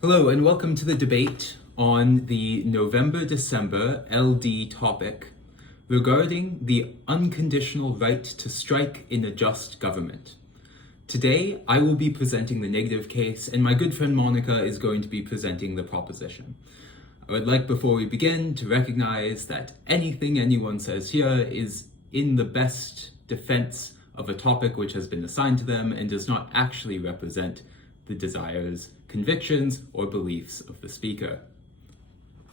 Hello and welcome to the debate on the November-December LD topic regarding the unconditional right to strike in a just government. Today, I will be presenting the negative case and my good friend Monica is going to be presenting the proposition. I would like, before we begin, to recognize that anything anyone says here is in the best defense of a topic which has been assigned to them and does not actually represent the desires, convictions, or beliefs of the speaker.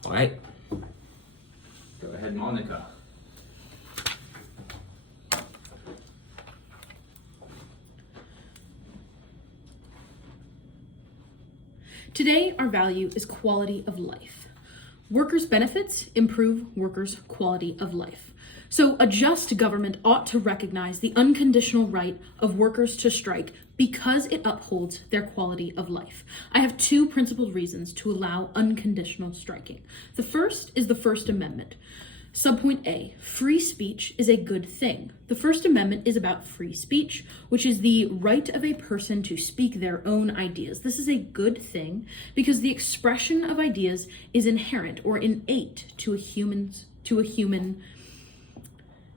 All right, go ahead, Monica. Today, our value is quality of life. Workers' benefits improve workers' quality of life. So a just government ought to recognize the unconditional right of workers to strike because it upholds their quality of life. I have two principled reasons to allow unconditional striking. The first is the First Amendment. Subpoint A, free speech is a good thing. The First Amendment is about free speech, which is the right of a person to speak their own ideas. This is a good thing because the expression of ideas is inherent or innate to a human.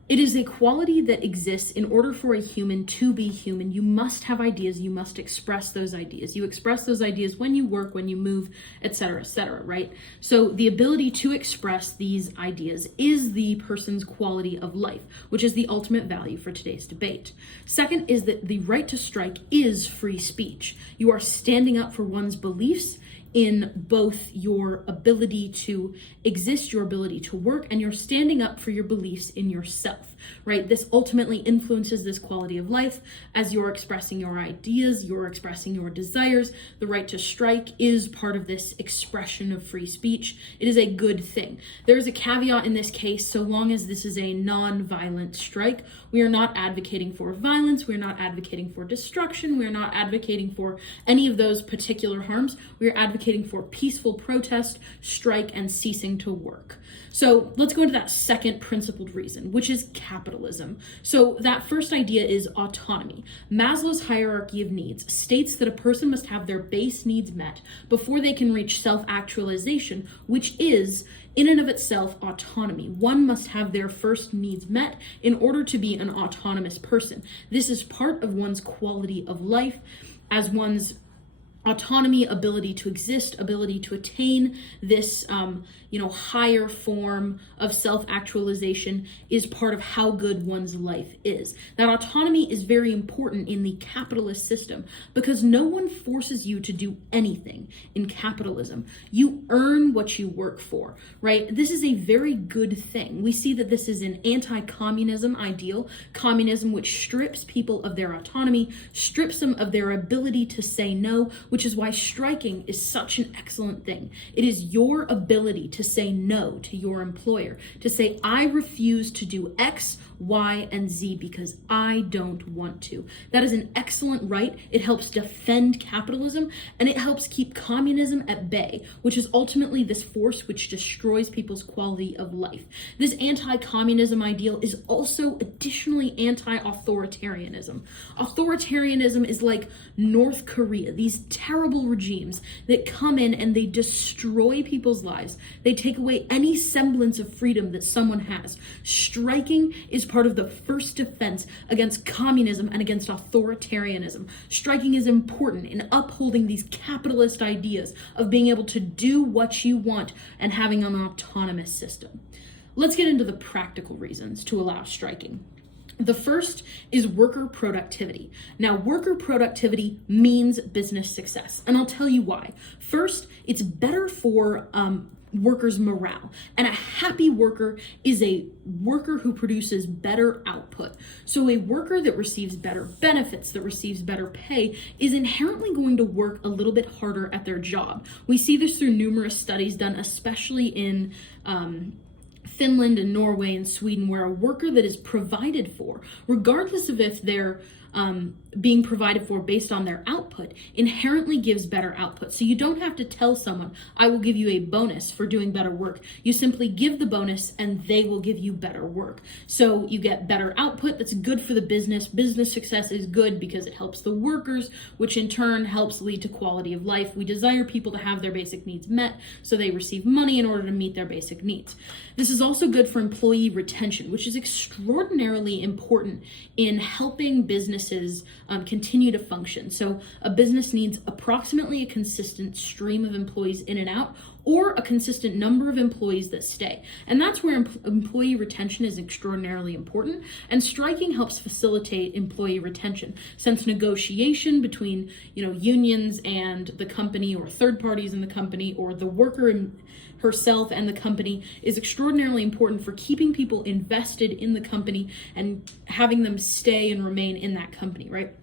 It is a quality that exists in order for a human to be human. You must have ideas, you must express those ideas. You express those ideas when you work, when you move, etc., right? So the ability to express these ideas is the person's quality of life, which is the ultimate value for today's debate. Second is that the right to strike is free speech. You are standing up for one's beliefs in both your ability to exist, your ability to work, and you're standing up for your beliefs in yourself, right? This ultimately influences this quality of life as you're expressing your ideas, you're expressing your desires. The right to strike is part of this expression of free speech. It is a good thing. There is a caveat in this case: so long as this is a non-violent strike, we are not advocating for violence, we're not advocating for destruction, we're not advocating for any of those particular harms. We are advocating for peaceful protest, strike, and ceasing to work. So let's go into that second principled reason, which is capitalism. So that first idea is autonomy. Maslow's hierarchy of needs states that a person must have their base needs met before they can reach self-actualization, which is, in and of itself, autonomy. One must have their first needs met in order to be an autonomous person. This is part of one's quality of life, as one's autonomy, ability to exist, ability to attain this, higher form of self-actualization is part of how good one's life is. That autonomy is very important in the capitalist system because no one forces you to do anything in capitalism. You earn what you work for, right? This is a very good thing. We see that this is an anti-communism ideal, communism which strips people of their autonomy, strips them of their ability to say no, which is why striking is such an excellent thing. It is your ability to say no to your employer, to say, I refuse to do X, Y, and Z because I don't want to. That is an excellent right. It helps defend capitalism and it helps keep communism at bay, which is ultimately this force which destroys people's quality of life. This anti-communism ideal is also additionally anti-authoritarianism. Authoritarianism is like North Korea, these terrible regimes that come in and they destroy people's lives. They take away any semblance of freedom that someone has. Striking is part of the first defense against communism and against authoritarianism. Striking is important in upholding these capitalist ideas of being able to do what you want and having an autonomous system. Let's get into the practical reasons to allow striking. The first is worker productivity. Now, worker productivity means business success, and I'll tell you why. First, it's better for workers' morale, and a happy worker is a worker who produces better output. So a worker that receives better benefits, that receives better pay, is inherently going to work a little bit harder at their job. We see this through numerous studies done, especially in Finland and Norway and Sweden, where a worker that is provided for, regardless of if they're being provided for based on their output inherently gives better output. So you don't have to tell someone, I will give you a bonus for doing better work. You simply give the bonus and they will give you better work. So you get better output that's good for the business. Business success is good because it helps the workers, which in turn helps lead to quality of life. We desire people to have their basic needs met, so they receive money in order to meet their basic needs. This is also good for employee retention, which is extraordinarily important in helping businesses continue to function. So a business needs approximately a consistent stream of employees in and out, or a consistent number of employees that stay. And that's where employee retention is extraordinarily important. And striking helps facilitate employee retention, since negotiation between, unions and the company, or third parties in the company, or the worker herself and the company, is extraordinarily important for keeping people invested in the company and having them stay and remain in that company, right?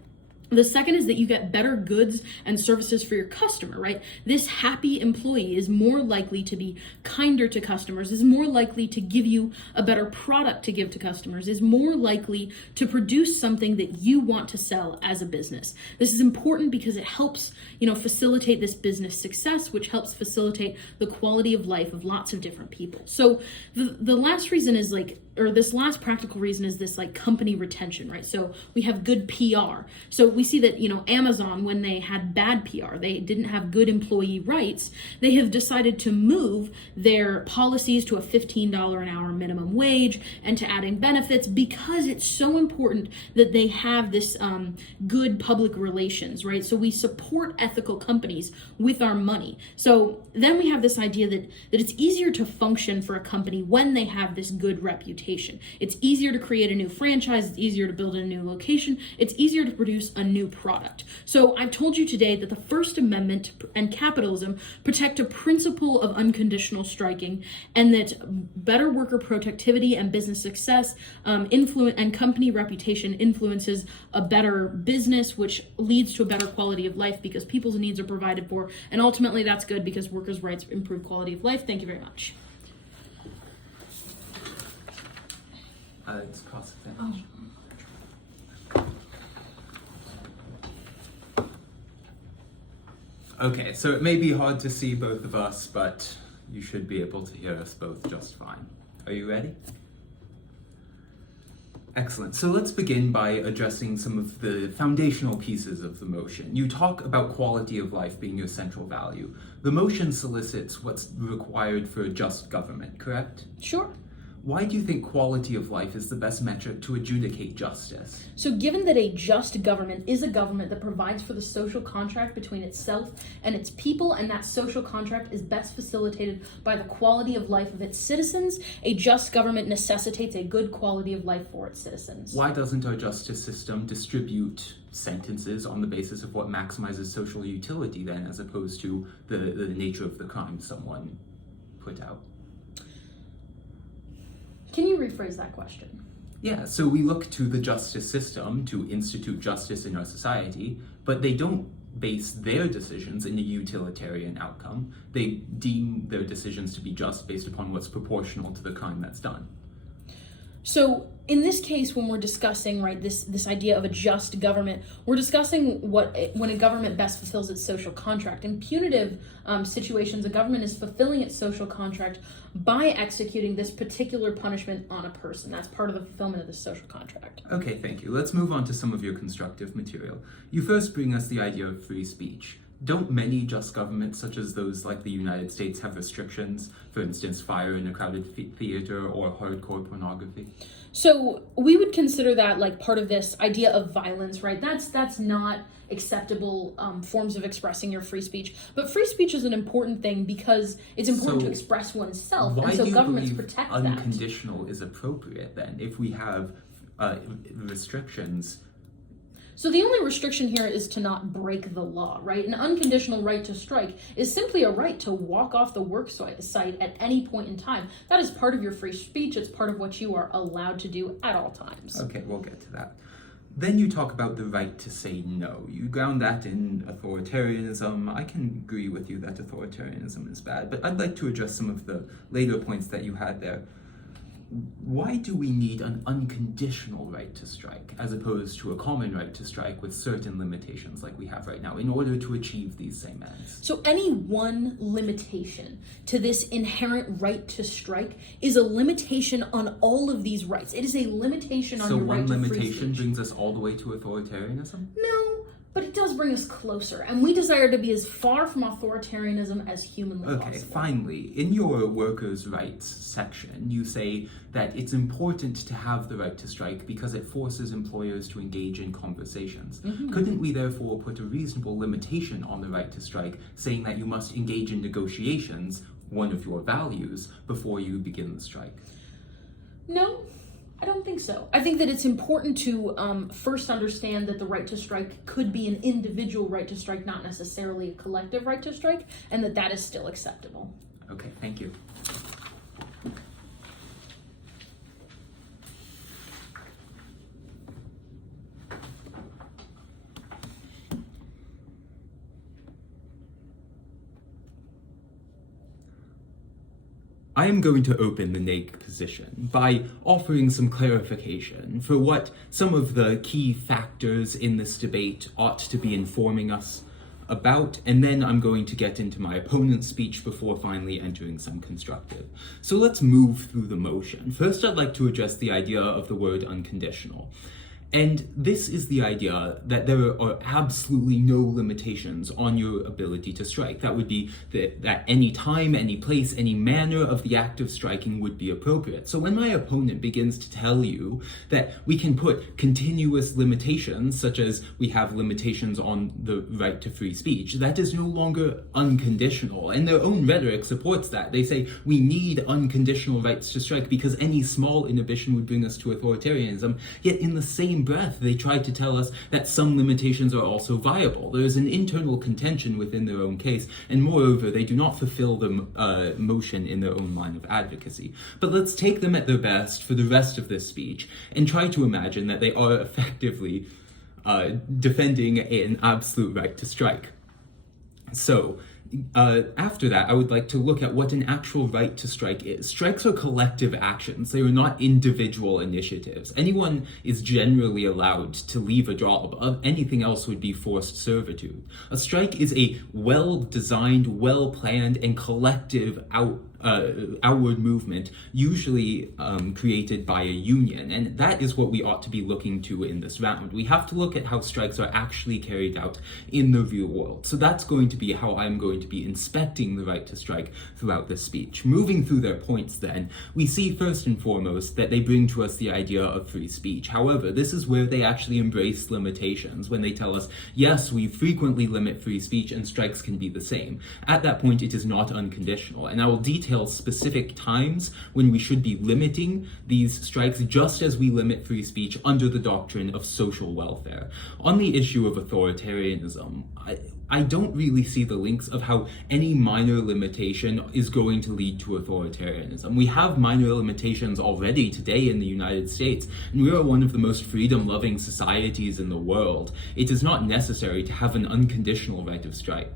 The second is that you get better goods and services for your customer, right? This happy employee is more likely to be kinder to customers, is more likely to give you a better product to give to customers, is more likely to produce something that you want to sell as a business. This is important because it helps, facilitate this business success, which helps facilitate the quality of life of lots of different people. So the last reason is this last practical reason is this company retention, right? So we have good PR. So we see that, Amazon, when they had bad PR, they didn't have good employee rights, they have decided to move their policies to a $15 an hour minimum wage and to adding benefits, because it's so important that they have this good public relations, right? So we support ethical companies with our money. So then we have this idea that it's easier to function for a company when they have this good reputation. It's easier to create a new franchise, it's easier to build a new location, it's easier to produce a new product. So I've told you today that the First Amendment and capitalism protect a principle of unconditional striking, and that better worker productivity and business success and company reputation influences a better business, which leads to a better quality of life because people's needs are provided for, and ultimately that's good because workers' rights improve quality of life. Thank you very much. It's cross-examination. Okay, so it may be hard to see both of us, but you should be able to hear us both just fine. Are you ready? Excellent. So let's begin by addressing some of the foundational pieces of the motion. You talk about quality of life being your central value. The motion solicits what's required for a just government, correct? Sure. Why do you think quality of life is the best metric to adjudicate justice? So given that a just government is a government that provides for the social contract between itself and its people, and that social contract is best facilitated by the quality of life of its citizens, a just government necessitates a good quality of life for its citizens. Why doesn't our justice system distribute sentences on the basis of what maximizes social utility then, as opposed to the nature of the crime someone put out? Can you rephrase that question? Yeah, so we look to the justice system to institute justice in our society, but they don't base their decisions in a utilitarian outcome. They deem their decisions to be just based upon what's proportional to the crime that's done. So in this case, when we're discussing, right, this idea of a just government, we're discussing when a government best fulfills its social contract. In punitive situations, a government is fulfilling its social contract by executing this particular punishment on a person. That's part of the fulfillment of the social contract. Okay, thank you. Let's move on to some of your constructive material. You first bring us the idea of free speech. Don't many just governments, such as those like the United States, have restrictions? For instance, fire in a crowded theater or hardcore pornography? So we would consider that like part of this idea of violence, right? That's not acceptable forms of expressing your free speech. But free speech is an important thing because it's important to express oneself, and so governments protect that. Unconditional is appropriate then if we have restrictions? So the only restriction here is to not break the law, right? An unconditional right to strike is simply a right to walk off the work site at any point in time. That is part of your free speech. It's part of what you are allowed to do at all times. Okay, we'll get to that. Then you talk about the right to say no. You ground that in authoritarianism. I can agree with you that authoritarianism is bad, but I'd like to address some of the later points that you had there. why do we need an unconditional right to strike as opposed to a common right to strike with certain limitations like we have right now in order to achieve these same ends? So any one limitation to this inherent right to strike is a limitation on all of these rights. It is a limitation on your right to free speech. So one limitation brings us all the way to authoritarianism? No, but it does bring us closer, and we desire to be as far from authoritarianism as humanly possible. Okay, finally, in your workers' rights section, you say that it's important to have the right to strike because it forces employers to engage in conversations. Couldn't we therefore put a reasonable limitation on the right to strike, saying that you must engage in negotiations, one of your values, before you begin the strike? No, I don't think so. I think that it's important to first understand that the right to strike could be an individual right to strike, not necessarily a collective right to strike, and that that is still acceptable. Okay, thank you. I am going to open the neg position by offering some clarification for what some of the key factors in this debate ought to be informing us about, and then I'm going to get into my opponent's speech before finally entering some constructive. So let's move through the motion. First, I'd like to address the idea of the word unconditional. And this is the idea that there are absolutely no limitations on your ability to strike. That would be that any time, any place, any manner of the act of striking would be appropriate. So when my opponent begins to tell you that we can put continuous limitations, such as we have limitations on the right to free speech, that is no longer unconditional. And their own rhetoric supports that. They say we need unconditional rights to strike because any small inhibition would bring us to authoritarianism. Yet in the same breath, they tried to tell us that some limitations are also viable. There is an internal contention within their own case, and moreover, they do not fulfill the motion in their own line of advocacy. But let's take them at their best for the rest of this speech and try to imagine that they are effectively defending an absolute right to strike. So, after that, I would like to look at what an actual right to strike is. Strikes are collective actions. They are not individual initiatives. Anyone is generally allowed to leave a job. Anything else would be forced servitude. A strike is a well-designed, well-planned, and collective outward movement, usually created by a union, and that is what we ought to be looking to in this round. We have to look at how strikes are actually carried out in the real world. So that's going to be how I'm going to be inspecting the right to strike throughout this speech. Moving through their points then, we see first and foremost that they bring to us the idea of free speech. However, this is where they actually embrace limitations, when they tell us, yes, we frequently limit free speech and strikes can be the same. At that point, it is not unconditional, and I will detail specific times when we should be limiting these strikes, just as we limit free speech under the doctrine of social welfare. On the issue of authoritarianism, I don't really see the links of how any minor limitation is going to lead to authoritarianism. We have minor limitations already today in the United States, and we are one of the most freedom-loving societies in the world. It is not necessary to have an unconditional right to strike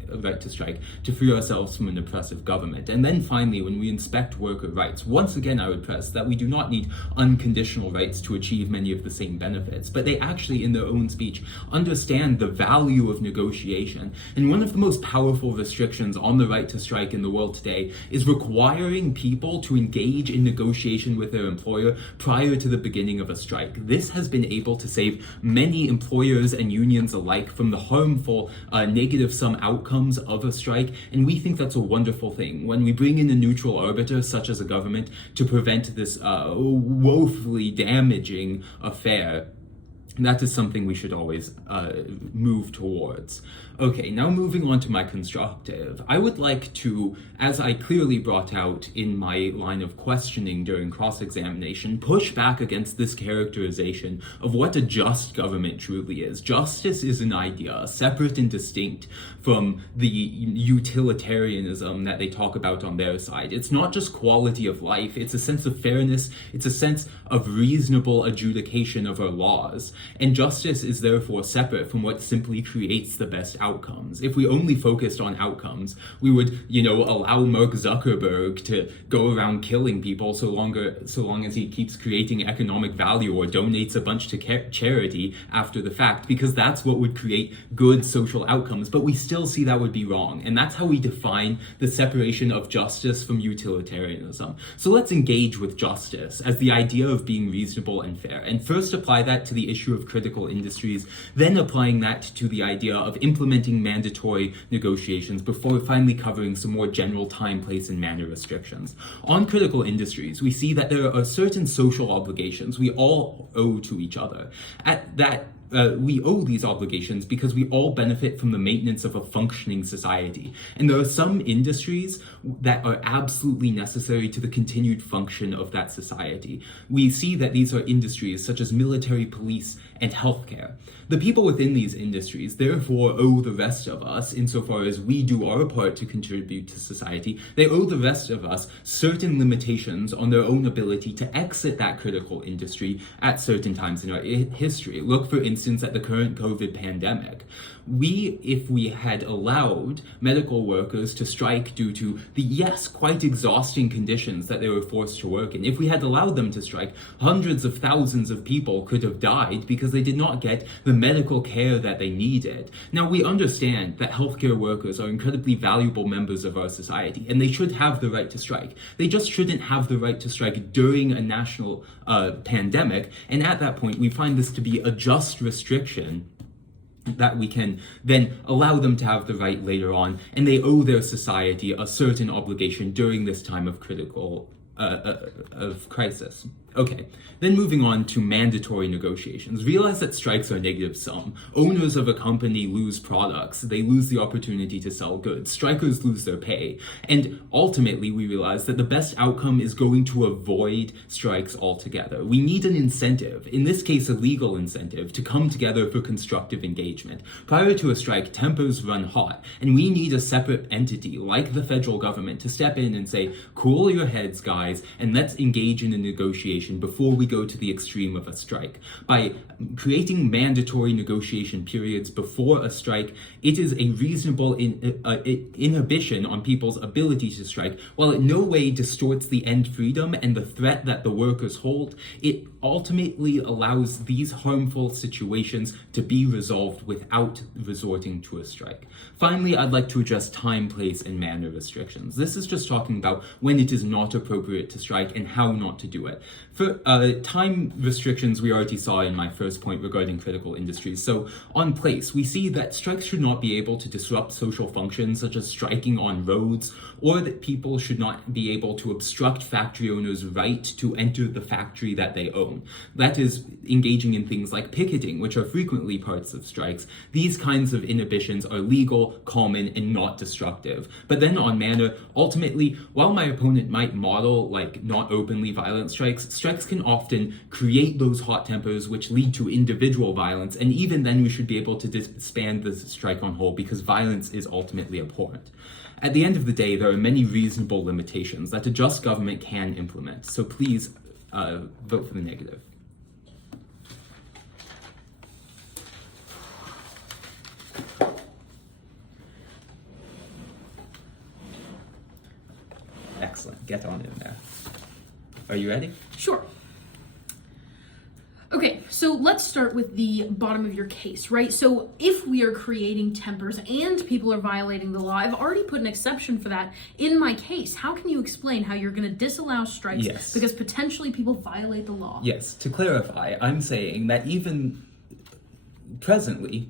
to free ourselves from an oppressive government. And then finally, when we inspect worker rights, once again I would press that we do not need unconditional rights to achieve many of the same benefits, but they actually, in their own speech, understand the value of negotiation. And one of the most powerful restrictions on the right to strike in the world today is requiring people to engage in negotiation with their employer prior to the beginning of a strike. This has been able to save many employers and unions alike from the harmful negative-sum outcomes of a strike, and we think that's a wonderful thing. When we bring in a neutral arbiter, such as a government, to prevent this woefully damaging affair, that is something we should always move towards. Okay, now moving on to my constructive. I would like to, as I clearly brought out in my line of questioning during cross-examination, push back against this characterization of what a just government truly is. Justice is an idea, separate and distinct from the utilitarianism that they talk about on their side. It's not just quality of life, it's a sense of fairness, it's a sense of reasonable adjudication of our laws. And justice is therefore separate from what simply creates the best outcomes. If we only focused on outcomes, we would, allow Mark Zuckerberg to go around killing people so long as he keeps creating economic value or donates a bunch to charity after the fact, because that's what would create good social outcomes. But we still see that would be wrong. And that's how we define the separation of justice from utilitarianism. So let's engage with justice as the idea of being reasonable and fair, and first apply that to the issue of critical industries, then applying that to the idea of implementing mandatory negotiations before finally covering some more general time, place, and manner restrictions. On critical industries, we see that there are certain social obligations we all owe to each other. We owe these obligations because we all benefit from the maintenance of a functioning society. And there are some industries that are absolutely necessary to the continued function of that society. We see that these are industries such as military, police, and healthcare. The people within these industries therefore owe the rest of us, insofar as we do our part to contribute to society, they owe the rest of us certain limitations on their own ability to exit that critical industry at certain times in our history. Look, for instance, at the current COVID pandemic. If we had allowed medical workers to strike due to the, yes, quite exhausting conditions that they were forced to work in, if we had allowed them to strike, hundreds of thousands of people could have died because they did not get the medical care that they needed. Now, we understand that healthcare workers are incredibly valuable members of our society, and they should have the right to strike. They just shouldn't have the right to strike during a national pandemic, and at that point, we find this to be a just restriction that we can then allow them to have the right later on, and they owe their society a certain obligation during this time of crisis. Okay, then moving on to mandatory negotiations. Realize that strikes are negative sum. Owners of a company lose products. They lose the opportunity to sell goods. Strikers lose their pay. And ultimately, we realize that the best outcome is going to avoid strikes altogether. We need an incentive, in this case a legal incentive, to come together for constructive engagement. Prior to a strike, tempers run hot, and we need a separate entity like the federal government to step in and say, cool your heads, guys, and let's engage in a negotiation before we go to the extreme of a strike. By creating mandatory negotiation periods before a strike, it is a reasonable inhibition on people's ability to strike, while it no way distorts the end freedom and the threat that the workers hold. It ultimately allows these harmful situations to be resolved without resorting to a strike. Finally, I'd like to address time, place, and manner restrictions. This is just talking about when it is not appropriate to strike and how not to do it. For time restrictions, we already saw in my first point regarding critical industries. So on place, we see that strikes should not be able to disrupt social functions such as striking on roads, or that people should not be able to obstruct factory owners' right to enter the factory that they own. That is, engaging in things like picketing, which are frequently parts of strikes. These kinds of inhibitions are legal, common, and not destructive. But then on manner, ultimately, while my opponent might model like not openly violent strikes can often create those hot tempers which lead to individual violence, and even then we should be able to disband the strike on whole because violence is ultimately abhorrent. At the end of the day, there are many reasonable limitations that a just government can implement, so please vote for the negative. Excellent, get on in there. Are you ready? Sure. Okay, so let's start with the bottom of your case, right? So if we are creating tempers and people are violating the law, I've already put an exception for that in my case. How can you explain how you're going to disallow strikes because potentially people violate the law? Yes, to clarify, I'm saying that even presently,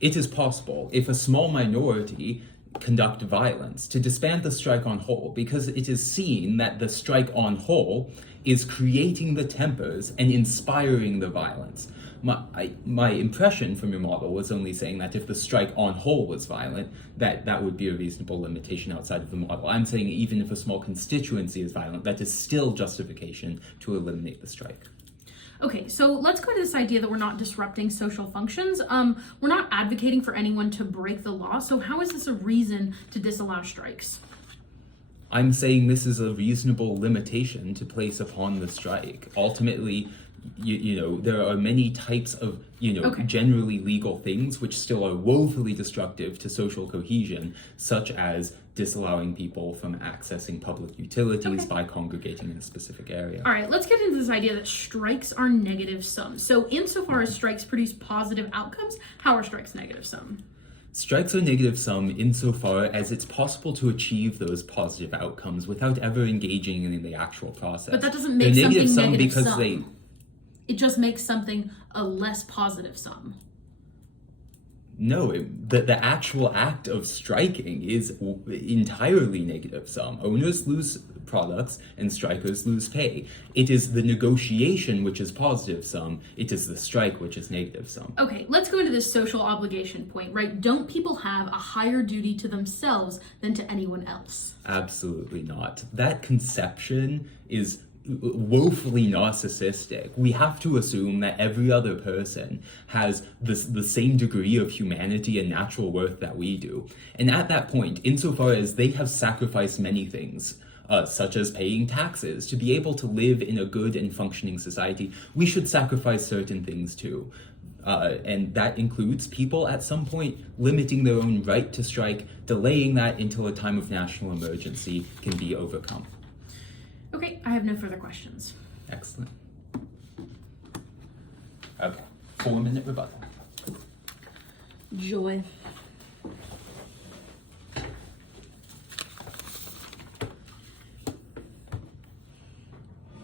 it is possible if a small minority conduct violence to disband the strike on whole, because it is seen that the strike on whole is creating the tempers and inspiring the violence. My impression from your model was only saying that if the strike on whole was violent, that would be a reasonable limitation outside of the model. I'm saying even if a small constituency is violent, that is still justification to eliminate the strike. Okay, so let's go to this idea that we're not disrupting social functions. We're not advocating for anyone to break the law, so how is this a reason to disallow strikes? I'm saying this is a reasonable limitation to place upon the strike. Ultimately, you know, there are many types of, Okay. generally legal things which still are woefully destructive to social cohesion, such as disallowing people from accessing public utilities Okay. by congregating in a specific area. All right, let's get into this idea that strikes are negative sum. So insofar as strikes produce positive outcomes, how are strikes negative sum? Strikes are negative sum insofar as it's possible to achieve those positive outcomes without ever engaging in the actual process. But that doesn't make They're something negative sum negative because sum. It just makes something a less positive sum. the actual act of striking is entirely negative sum. Owners lose products and strikers lose pay. It is the negotiation which is positive sum. It is the strike which is negative sum. Okay, let's go into this social obligation point, right? Don't people have a higher duty to themselves than to anyone else? Absolutely not. That conception is woefully narcissistic. We have to assume that every other person has the same degree of humanity and natural worth that we do. And at that point, insofar as they have sacrificed many things, such as paying taxes, to be able to live in a good and functioning society, we should sacrifice certain things too. And that includes people at some point limiting their own right to strike, delaying that until a time of national emergency can be overcome. Okay, I have no further questions. Excellent. Okay, 4-minute rebuttal. Joy.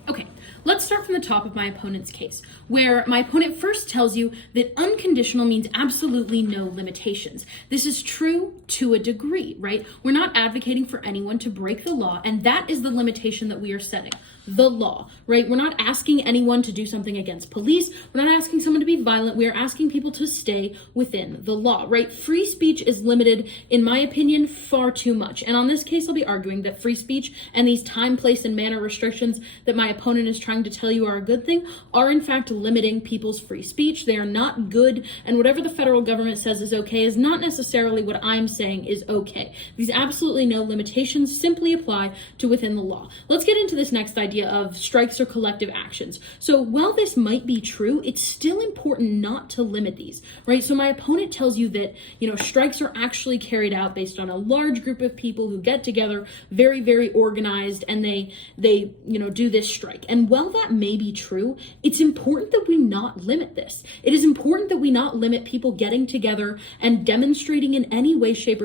Okay, let's start from the top of my opponent's case, where my opponent first tells you that unconditional means absolutely no limitations. This is true to a degree, right? We're not advocating for anyone to break the law, and that is the limitation that we are setting. The law, right? We're not asking anyone to do something against police. We're not asking someone to be violent. We are asking people to stay within the law, right? Free speech is limited, in my opinion, far too much. And on this case, I'll be arguing that free speech and these time, place, and manner restrictions that my opponent is trying to tell you are a good thing are in fact limiting people's free speech. They are not good, and whatever the federal government says is okay is not necessarily what I'm saying is okay. These absolutely no limitations simply apply to within the law. Let's get into this next idea of strikes or collective actions. So while this might be true, it's still important not to limit these, right? So my opponent tells you that, strikes are actually carried out based on a large group of people who get together, very, very organized, and they do this strike. And while that may be true, it's important that we not limit this. It is important that we not limit people getting together and demonstrating in any way, shape,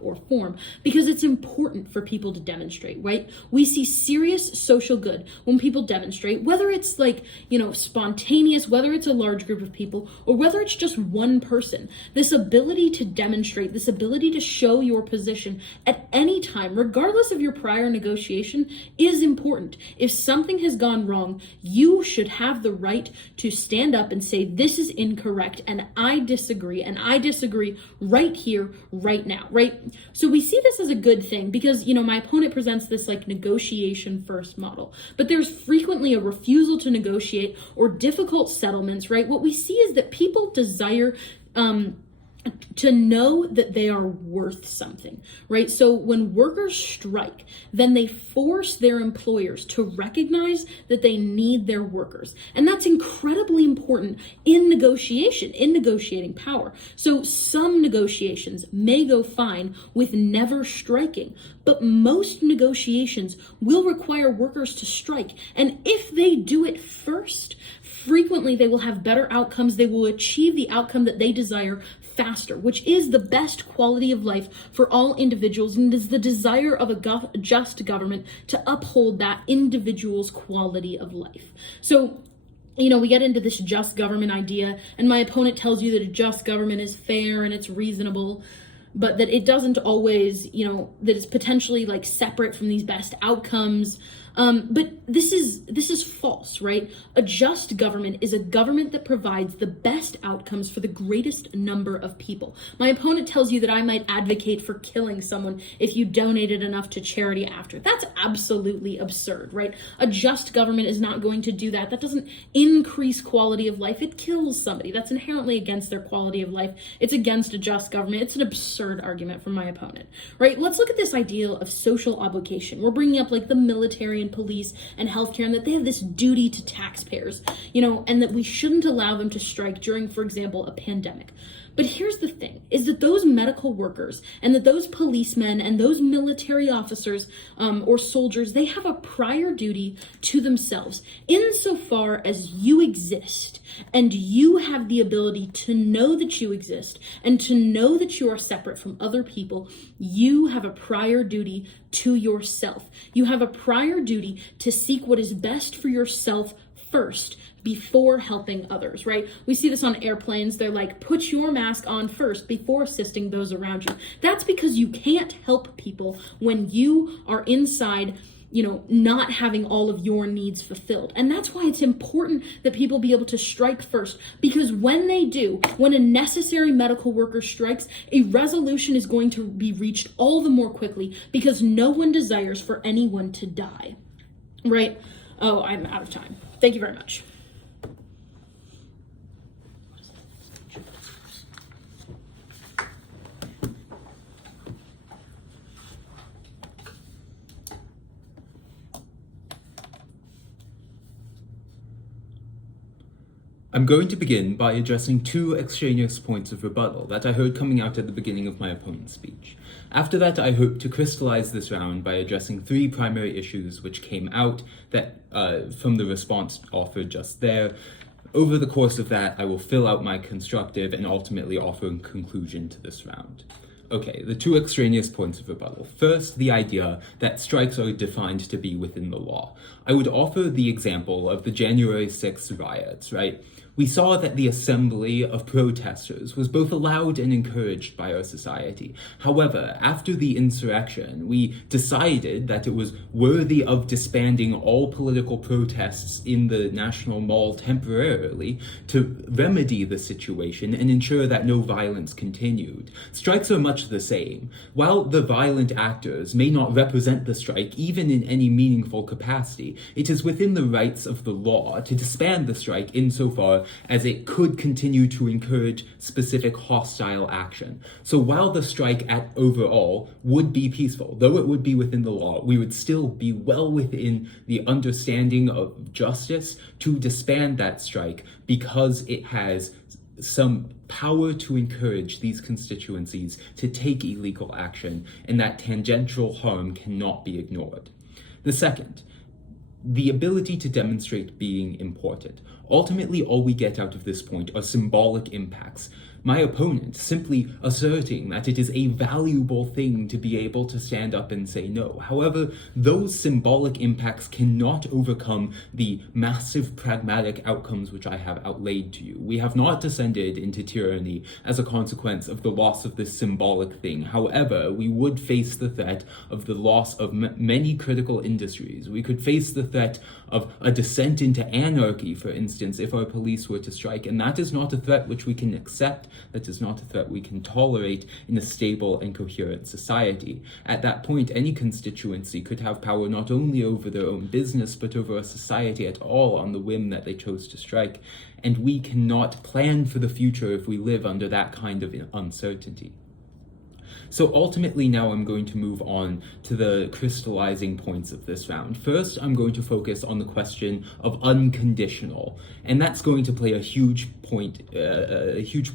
or form, because it's important for people to demonstrate, right? We see serious social good when people demonstrate, whether it's spontaneous, whether it's a large group of people, or whether it's just one person. This ability to demonstrate, this ability to show your position at any time, regardless of your prior negotiation, is important. If something has gone wrong, you should have the right to stand up and say, this is incorrect, and I disagree right here, right now, right? So we see this as a good thing because, my opponent presents this negotiation first model, but there's frequently a refusal to negotiate or difficult settlements, right? What we see is that people desire to know that they are worth something, right? So when workers strike, then they force their employers to recognize that they need their workers. And that's incredibly important in negotiating power. So some negotiations may go fine with never striking, but most negotiations will require workers to strike. And if they do it first, frequently they will have better outcomes. They will achieve the outcome that they desire faster, which is the best quality of life for all individuals, and it is the desire of a just government to uphold that individual's quality of life. So we get into this just government idea, and my opponent tells you that a just government is fair and it's reasonable, but that it doesn't always, that it's potentially separate from these best outcomes. But this is false, right? A just government is a government that provides the best outcomes for the greatest number of people. My opponent tells you that I might advocate for killing someone if you donated enough to charity after. That's absolutely absurd, right? A just government is not going to do that. That doesn't increase quality of life. It kills somebody. That's inherently against their quality of life. It's against a just government. It's an absurd argument from my opponent, right? Let's look at this ideal of social obligation. We're bringing up like the military and police and healthcare, and that they have this duty to taxpayers, and that we shouldn't allow them to strike during, for example, a pandemic. But here's the thing, is that those medical workers and that those policemen and those military officers or soldiers, they have a prior duty to themselves. Insofar as you exist and you have the ability to know that you exist and to know that you are separate from other people, you have a prior duty to yourself. You have a prior duty to seek what is best for yourself first, before helping others, right? We see this on airplanes. They're like, put your mask on first before assisting those around you. That's because you can't help people when you are inside, not having all of your needs fulfilled. And that's why it's important that people be able to strike first, because when they do, when a necessary medical worker strikes, a resolution is going to be reached all the more quickly, because no one desires for anyone to die, right? Oh, I'm out of time. Thank you very much. I'm going to begin by addressing two extraneous points of rebuttal that I heard coming out at the beginning of my opponent's speech. After that, I hope to crystallize this round by addressing three primary issues which came out from the response offered just there. Over the course of that, I will fill out my constructive and ultimately offer a conclusion to this round. Okay, the two extraneous points of rebuttal. First, the idea that strikes are defined to be within the law. I would offer the example of the January 6th riots, right? We saw that the assembly of protesters was both allowed and encouraged by our society. However, after the insurrection, we decided that it was worthy of disbanding all political protests in the National Mall temporarily to remedy the situation and ensure that no violence continued. Strikes are much the same. While the violent actors may not represent the strike even in any meaningful capacity, it is within the rights of the law to disband the strike insofar as it could continue to encourage specific hostile action. So while the strike overall would be peaceful, though it would be within the law, we would still be well within the understanding of justice to disband that strike because it has some power to encourage these constituencies to take illegal action, and that tangential harm cannot be ignored. The second, the ability to demonstrate being important. Ultimately, all we get out of this point are symbolic impacts. My opponent simply asserting that it is a valuable thing to be able to stand up and say no. However, those symbolic impacts cannot overcome the massive pragmatic outcomes which I have outlaid to you. We have not descended into tyranny as a consequence of the loss of this symbolic thing. However, we would face the threat of the loss of many critical industries. We could face the threat of a descent into anarchy, for instance, if our police were to strike, and that is not a threat which we can accept. That is not a threat we can tolerate in a stable and coherent society. At that point, any constituency could have power not only over their own business, but over a society at all on the whim that they chose to strike. And we cannot plan for the future if we live under that kind of uncertainty. So ultimately now I'm going to move on to the crystallizing points of this round. First, I'm going to focus on the question of unconditional, and that's going to play a huge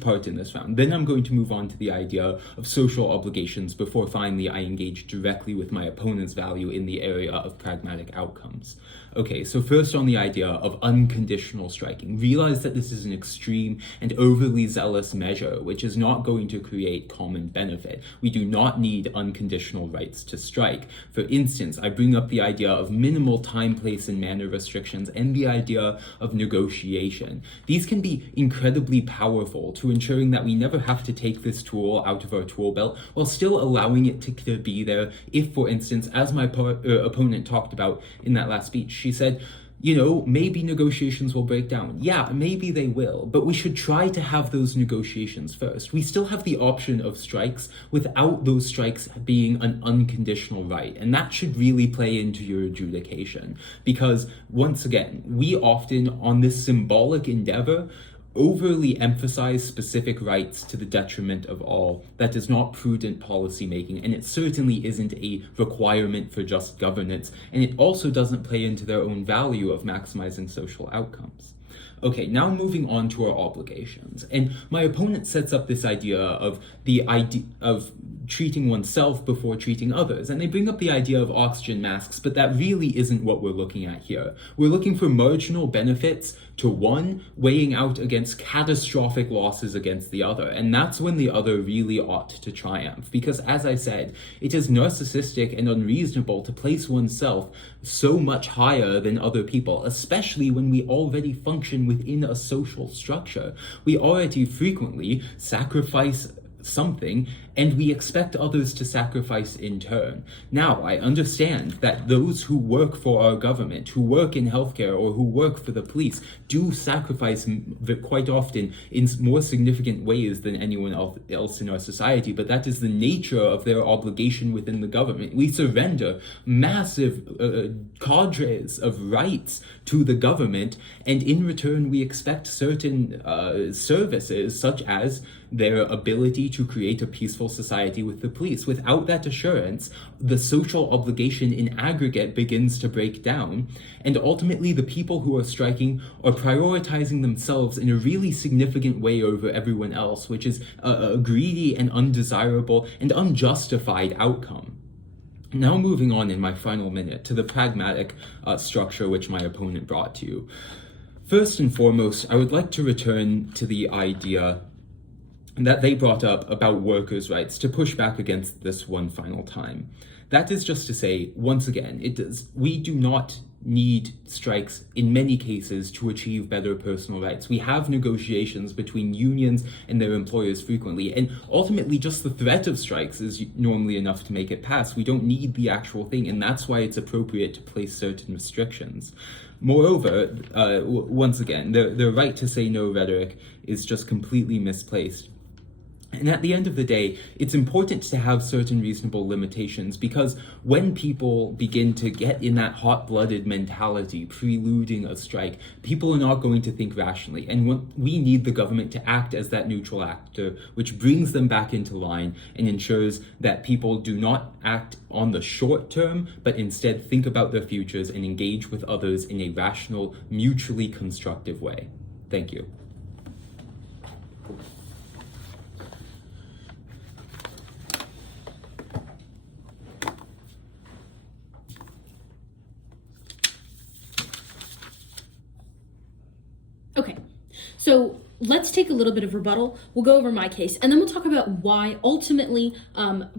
part in this round. Then I'm going to move on to the idea of social obligations before finally I engage directly with my opponent's value in the area of pragmatic outcomes. Okay, so first on the idea of unconditional striking. Realize that this is an extreme and overly zealous measure which is not going to create common benefit. we do not need unconditional rights to strike. For instance, I bring up the idea of minimal time, place, and manner restrictions and the idea of negotiation. These can be incredibly powerful to ensuring that we never have to take this tool out of our tool belt while still allowing it to be there if, for instance, as my opponent talked about in that last speech, she said, you know, maybe negotiations will break down. Yeah, maybe they will, but we should try to have those negotiations first. We still have the option of strikes without those strikes being an unconditional right, and that should really play into your adjudication. Because, once again, we often, on this symbolic endeavor, overly emphasize specific rights to the detriment of all. That is not prudent policy making, and it certainly isn't a requirement for just governance, and it also doesn't play into their own value of maximizing social outcomes. Okay, now moving on to our obligations. And my opponent sets up this idea of treating oneself before treating others. And they bring up the idea of oxygen masks, but that really isn't what we're looking at here. We're looking for marginal benefits to one, weighing out against catastrophic losses against the other. And that's when the other really ought to triumph. Because as I said, it is narcissistic and unreasonable to place oneself so much higher than other people, especially when we already function within a social structure. We already frequently sacrifice something, and we expect others to sacrifice in turn. Now, I understand that those who work for our government, who work in healthcare, or who work for the police, do sacrifice quite often in more significant ways than anyone else in our society, but that is the nature of their obligation within the government. We surrender massive cadres of rights to the government, and in return we expect certain services, such as their ability to create a peaceful society with the police. Without that assurance, the social obligation in aggregate begins to break down, and ultimately the people who are striking are prioritizing themselves in a really significant way over everyone else, which is a greedy and undesirable and unjustified outcome. Now moving on in my final minute to the pragmatic structure which my opponent brought to you. First and foremost, I would like to return to the idea that they brought up about workers' rights to push back against this one final time. That is just to say, once again, we do not need strikes in many cases to achieve better personal rights. We have negotiations between unions and their employers frequently, and ultimately just the threat of strikes is normally enough to make it pass. We don't need the actual thing, and that's why it's appropriate to place certain restrictions. Moreover, once again, the right to say no rhetoric is just completely misplaced. And at the end of the day, it's important to have certain reasonable limitations, because when people begin to get in that hot-blooded mentality, preluding a strike, people are not going to think rationally. And we need the government to act as that neutral actor, which brings them back into line and ensures that people do not act on the short term, but instead think about their futures and engage with others in a rational, mutually constructive way. Thank you. Okay, so let's take a little bit of rebuttal. We'll go over my case, and then we'll talk about why ultimately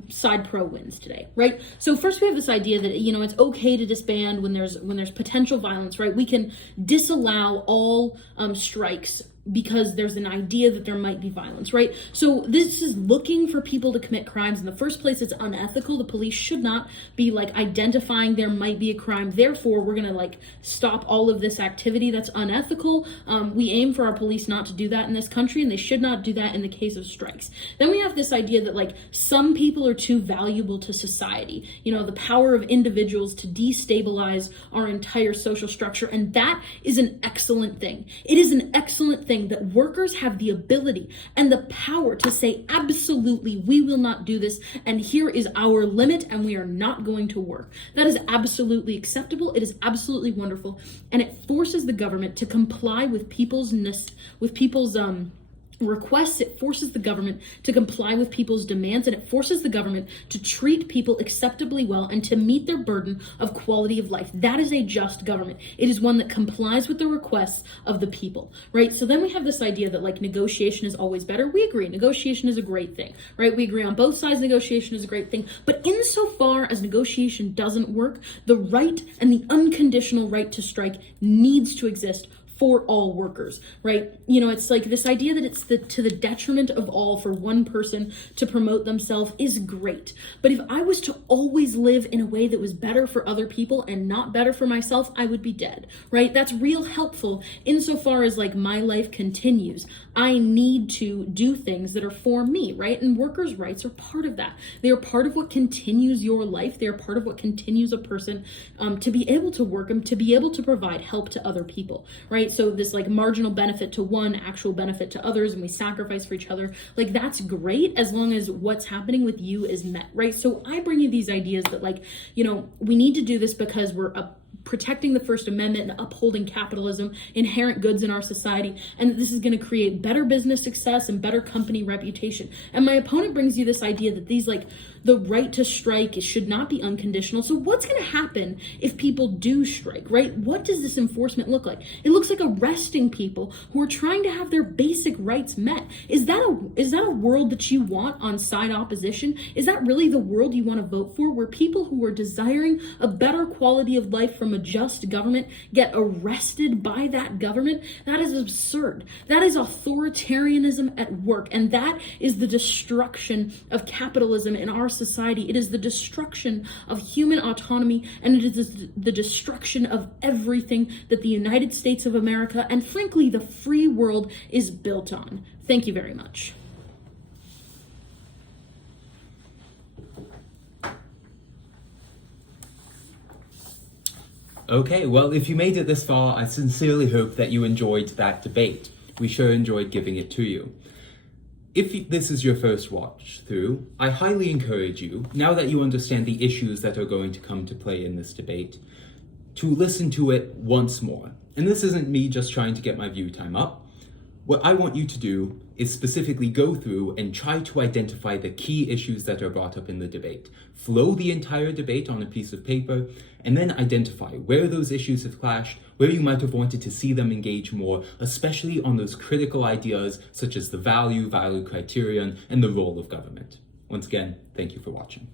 side pro wins today, right? So first we have this idea that, you know, it's okay to disband when there's potential violence, right? We can disallow all strikes because there's an idea that there might be violence, right? So this is looking for people to commit crimes. In the first place, it's unethical. The police should not be identifying there might be a crime. Therefore, we're gonna stop all of this activity. That's unethical. We aim for our police not to do that in this country, and they should not do that in the case of strikes. Then we have this idea that some people are too valuable to society. You know, the power of individuals to destabilize our entire social structure, and that is an excellent thing. It is an excellent thing that workers have the ability and the power to say, absolutely, we will not do this, and here is our limit, and we are not going to work. That is absolutely acceptable. It is absolutely wonderful, and it forces the government to comply with people's requests, it forces the government to comply with people's demands, and it forces the government to treat people acceptably well and to meet their burden of quality of life. That is a just government. It is one that complies with the requests of the people, right? So then we have this idea that like negotiation is always better. We agree, negotiation is a great thing, right? We agree on both sides, negotiation is a great thing. But insofar as negotiation doesn't work, the right and the unconditional right to strike needs to exist for all workers, right? You know, it's like this idea that it's to the detriment of all for one person to promote themselves is great. But if I was to always live in a way that was better for other people and not better for myself, I would be dead, right? That's real helpful insofar as like my life continues. I need to do things that are for me, right? And workers' rights are part of that. They are part of what continues your life. They are part of what continues a person to be able to work and to be able to provide help to other people, right? So this like marginal benefit to one, actual benefit to others, and we sacrifice for each other, like that's great as long as what's happening with you is met, right? So I bring you these ideas that like, you know, we need to do this because we're protecting the First Amendment and upholding capitalism, inherent goods in our society, and that this is going to create better business success and better company reputation. And my opponent brings you this idea that these like the right to strike should not be unconditional. So what's going to happen if people do strike, right? What does this enforcement look like? It looks like arresting people who are trying to have their basic rights met. Is that a world that you want on side opposition? Is that really the world you want to vote for, where people who are desiring a better quality of life from a just government get arrested by that government? That is absurd. That is authoritarianism at work, and that is the destruction of capitalism in our society. It is the destruction of human autonomy, and it is the destruction of everything that the United States of America and frankly the free world is built on. Thank you very much. Okay, well, if you made it this far, I sincerely hope that you enjoyed that debate. We sure enjoyed giving it to you. If this is your first watch through, I highly encourage you, now that you understand the issues that are going to come to play in this debate, to listen to it once more. And this isn't me just trying to get my view time up. What I want you to do is specifically go through and try to identify the key issues that are brought up in the debate. Flow the entire debate on a piece of paper, and then identify where those issues have clashed, where you might have wanted to see them engage more, especially on those critical ideas such as the value criterion, and the role of government. Once again, thank you for watching.